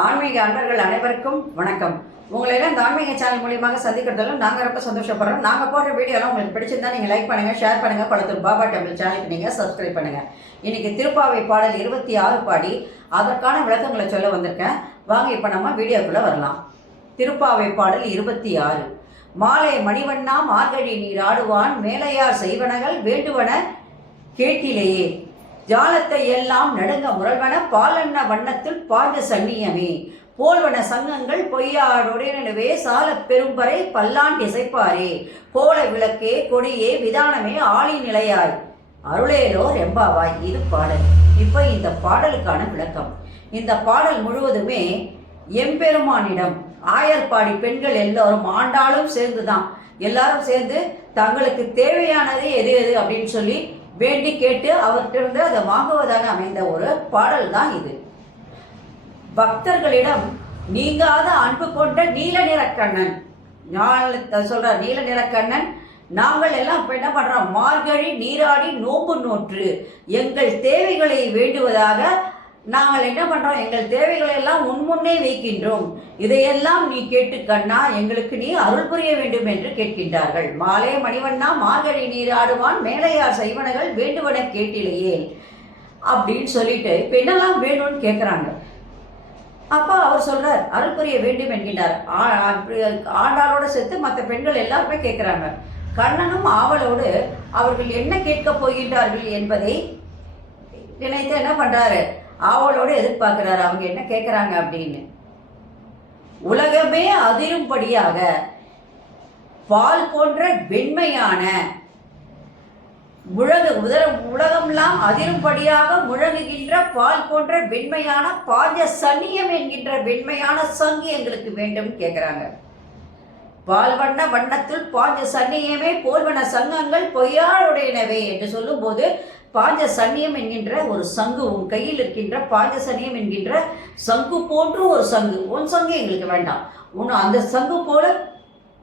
ஆன்மீக அன்பர்கள் அனைவருக்கும் வணக்கம். உங்களை எல்லாம் இந்த ஆன்மீக சேனல் மூலியமாக சந்திக்கிறதுல நாங்கள் ரொம்ப சந்தோஷப்படுறோம். நாங்கள் போடுற வீடியோலாம் உங்களுக்கு பிடிச்சிருந்தா நீங்கள் லைக் பண்ணுங்கள், ஷேர் பண்ணுங்கள். குளத்தூர் பாபா டெம்பிள் சேனலுக்கு நீங்கள் சப்ஸ்கிரைப் பண்ணுங்கள். இன்றைக்கி திருப்பாவை பாடல் 26 பாடி அதற்கான விளக்கங்களை சொல்ல வந்திருக்கேன். வாங்க இப்போ நம்ம வீடியோக்குள்ளே வரலாம். திருப்பாவை பாடல் 26. மாலை மணிவண்ணா மார்கழி நீர் ஆடுவான், மேலையார் செய்வனகள் வேண்டுவன கேட்டிலேயே, ஜாலத்தை எல்லாம் நடுங்க முரல்வன பாலன்ன வண்ணத்தில் பாஞ்ச சன்னியமே, போல்வன சங்கங்கள் பொய்யாடுடனவே சால பெரும்பறை பல்லாண்டு இசைப்பாரே, கோல விளக்கே கொடியே விதானமே ஆளி நிலையாய் அருளேலோ ரெம்பாவாய். இது பாடல். இப்போ இந்த பாடலுக்கான விளக்கம். இந்த பாடல் முழுவதுமே எம்பெருமானிடம் ஆயர்பாடி பெண்கள் எல்லோரும் ஆண்டாலும் சேர்ந்து தான் எல்லாரும் சேர்ந்து தங்களுக்கு தேவையானது எது எது அப்படின்னு சொல்லி வேண்டி கேட்டு அவர்கிட்ட அதை வாங்குவதாக அமைந்த ஒரு பாடல் தான் இது. பக்தர்களிடம் நீங்காத அன்பு கொண்ட நீல நிறக்கண்ணன் சொல்றார். நீல நிறக்கண்ணன், நாங்கள் எல்லாம் இப்போ என்ன பண்றோம், மார்கழி நீராடி நோன்பு நோற்று எங்கள் தேவைகளை வேண்டுவதாக நாங்கள் என்ன பண்றோம், எங்கள் தேவைகளை எல்லாம் முன்முன்னே வைக்கின்றோம். இதையெல்லாம் நீ கேட்டு கண்ணா, எங்களுக்கு நீ அருள் புரிய வேண்டும் என்று கேட்கின்றார்கள். மாலே மணிவண்ணா மார்கழி நீராடுவான், மேலையார் செய்வனகள் வேண்டுவன கேட்டிலேயே அப்படின்னு சொல்லிட்டு இப்போ என்னெல்லாம் வேணும்னு கேட்குறாங்க. அப்போ அவர் சொல்றார், அருள் புரிய வேண்டும் என்கின்றார். ஆண்டாளோட சேர்த்து மற்ற பெண்கள் எல்லாருமே கேட்குறாங்க. கண்ணனும் ஆவலோடு அவர்கள் என்ன கேட்கப் போகின்றார்கள் என்பதை நினைத்து என்ன பண்றாரு, ஆவலோடு எதிர்பார்க்கிறாரு அவங்க என்ன கேட்குறாங்க அப்படின்னு. உலகமே அதிரும்படியாக பால் போன்ற வெண்மையான உலகம்லாம் அதிரும்படியாக முழங்குகின்ற பால் போன்ற வெண்மையான பாஞ்ச சன்னியம் என்கின்ற வெண்மையான சங்கு எங்களுக்கு வேண்டும் கேட்குறாங்க. பால் வண்ண வண்ணத்தில் பாஞ்ச சன்னியமே போல்வன சங்கங்கள் பொய்யாளுடையனவே என்று சொல்லும் போது, பாஞ்ச சன்னியம் என்கின்ற ஒரு சங்கு, உன் கையில் இருக்கின்ற பாஞ்ச சன்னியம் என்கின்ற சங்கு போன்று ஒரு சங்கு, உன் சங்கு எங்களுக்கு வேண்டாம், உன் அந்த சங்கு போல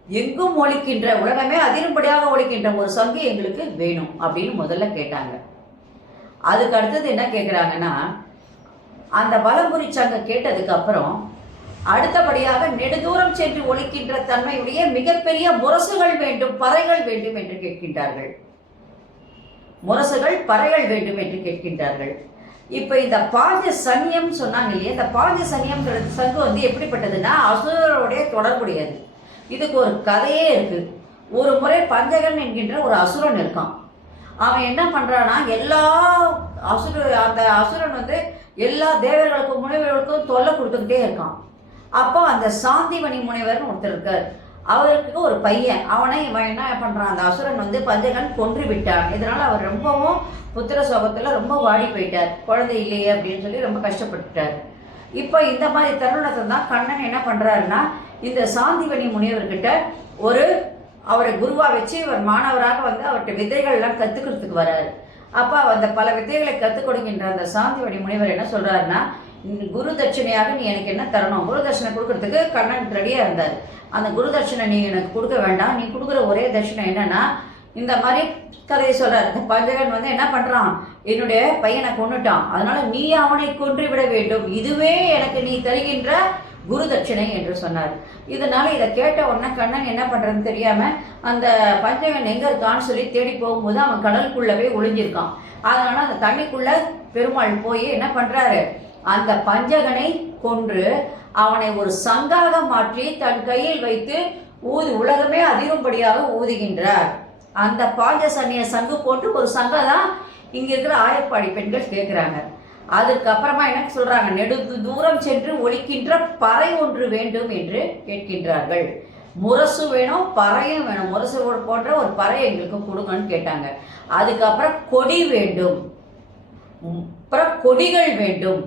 எங்கும் ஒழிக்கின்ற உலகமே அதிரும்படியாக ஒழிக்கின்ற ஒரு சங்கு எங்களுக்கு வேணும் அப்படின்னு முதல்ல கேட்டாங்க. அதுக்கு அடுத்தது என்ன கேட்குறாங்கன்னா, அந்த வலம்புரி சங்கு கேட்டதுக்கு அப்புறம் அடுத்தபடியாக நெடுதூரம் சென்று ஒழிக்கின்ற தன்மையுடைய மிகப்பெரிய முரசுகள் வேண்டும், பறைகள் வேண்டும் என்று கேட்கின்றார்கள். முரசுகள் பறைகள் வேண்டும் என்று கேட்கின்றார்கள். இப்போ இந்த பாஞ்ச சன்னியம் சொன்னாங்க இல்லையா, இந்த பாஞ்ச சன்னியம் சங்கு எப்படிப்பட்டதுன்னா அசுரருடைய தொடர்புடையது. இதுக்கு ஒரு கதையே இருக்கு. ஒரு முறை பஞ்சகன் என்கின்ற ஒரு அசுரன் இருக்கான். அவன் என்ன பண்றானா, அந்த அசுரன் எல்லா தேவர்களுக்கும் முனிவர்களுக்கும் தொல்லை கொடுத்துக்கிட்டே இருக்கான். அப்போ அந்த சாந்திமணி முனிவர்னு ஒருத்தர் இருக்கார். அவருக்கு ஒரு பையன், அவனை இவன் என்ன பண்றான், அந்த அசுரன் பஞ்சகன் கொன்று விட்டான். இதனால அவர் ரொம்பவும் புத்திர சோகத்துல ரொம்ப வாடி போயிட்டார். குழந்தை இல்லையே அப்படின்னு சொல்லி ரொம்ப கஷ்டப்பட்டுட்டார். இப்போ இந்த மாதிரி தருணத்தை தான் கண்ணன் என்ன பண்றாருன்னா, இந்த சாந்திமணி முனிவர்கிட்ட அவரை குருவா வச்சு இவர் மாணவராக அவர்கிட்ட வித்தைகள் எல்லாம் கத்துக்கிறதுக்கு வர்றாரு. அப்போ அந்த பல வித்தைகளை கற்றுக் கொடுக்கின்ற அந்த சாந்திமணி முனிவர் என்ன சொல்றாருன்னா, குரு தட்சிணையாக நீ எனக்கு என்ன தரணும், குரு தட்சிணை கொடுக்கறதுக்கு கண்ணன் ரெடியா இருந்தார். அந்த குரு தட்சிணை நீ எனக்கு கொடுக்க வேண்டாம், நீ கொடுக்குற ஒரே தட்சிணை என்னன்னா, இந்த மாதிரி கதையை சொல்றார். இந்த பஞ்சகன் என்ன பண்றான், என்னுடைய பையனை கொன்னுட்டான், அதனால நீ அவனை கொன்று விட வேண்டும், இதுவே எனக்கு நீ தருகின்ற குரு தட்சிணை என்று சொன்னார். இதனால இதை கேட்ட உடனே கண்ணன் என்ன பண்றதுன்னு தெரியாம அந்த பஞ்சகன் எங்க இருக்கான்னு சொல்லி தேடி போகும்போது அவன் கடலுக்குள்ளவே ஒளிஞ்சிருக்கான். அதனால அந்த தண்ணிக்குள்ள பெருமாள் போய் என்ன பண்றாரு, அந்த பஞ்சகனை கொன்று அவனை ஒரு சங்காக மாற்றி தன் கையில் வைத்து உலகமே அதிரும்படியாக ஊதுகின்றார். அந்த பாஞ்ச சன்னிய சங்கு போன்று ஒரு சங்கை தான் இங்க இருக்கிற ஆயப்பாடி பெண்கள் கேட்கிறாங்க. அதுக்கப்புறமா என்ன சொல்றாங்க, நெடு தூரம் சென்று ஒழிக்கின்ற பறை ஒன்று வேண்டும் என்று கேட்கின்றார்கள். முரசு வேணும், பறையும் வேணும், முரசு போன்ற ஒரு பறை எங்களுக்கு கொடுங்கன்னு கேட்டாங்க. அதுக்கப்புறம் கொடி வேண்டும், அப்புறம் கொடிகள் வேண்டும்,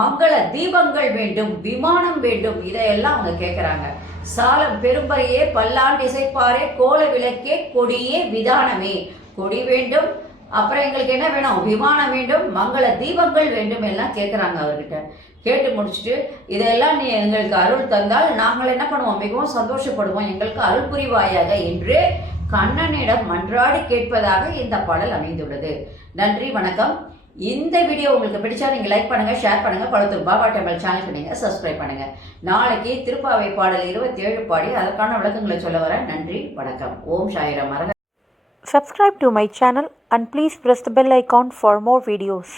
மங்கள தீபங்கள் வேண்டும், விமானம் வேண்டும், இதையெல்லாம் அவங்க கேட்குறாங்க. சாலம் பெரும்பறையே பல்லாண்டு இசைப்பாரே, கோல விளக்கே கொடியே விதானமே, கொடி வேண்டும், அப்புறம் எங்களுக்கு என்ன வேணும், விமானம் வேண்டும், மங்கள தீபங்கள் வேண்டும் எல்லாம் கேட்குறாங்க அவர்கிட்ட. கேட்டு முடிச்சுட்டு இதெல்லாம் நீ எங்களுக்கு அருள் தந்தால் நாங்கள் என்ன பண்ணுவோம், மிகவும் சந்தோஷப்படுவோம், எங்களுக்கு அருள் புரிவாயாக என்று கண்ணனிடம் மன்றாடி கேட்பதாக இந்த பாடல் அமைந்துள்ளது. நன்றி, வணக்கம். இந்த வீடியோ உங்களுக்கு பிடிச்சா நீங்கள் லைக் பண்ணுங்கள், ஷேர் பண்ணுங்கள். கொளத்தூர் பாபா டெம்பிள் சேனலுக்கு நீங்கள் சப்ஸ்கிரைப் பண்ணுங்கள். நாளைக்கு திருப்பாவை பாடல் 27 பாடி அதற்கான விளக்கங்களை சொல்ல வரேன். நன்றி, வணக்கம். ஓம் Sairam. Subscribe to my channel and please press the bell icon for more videos.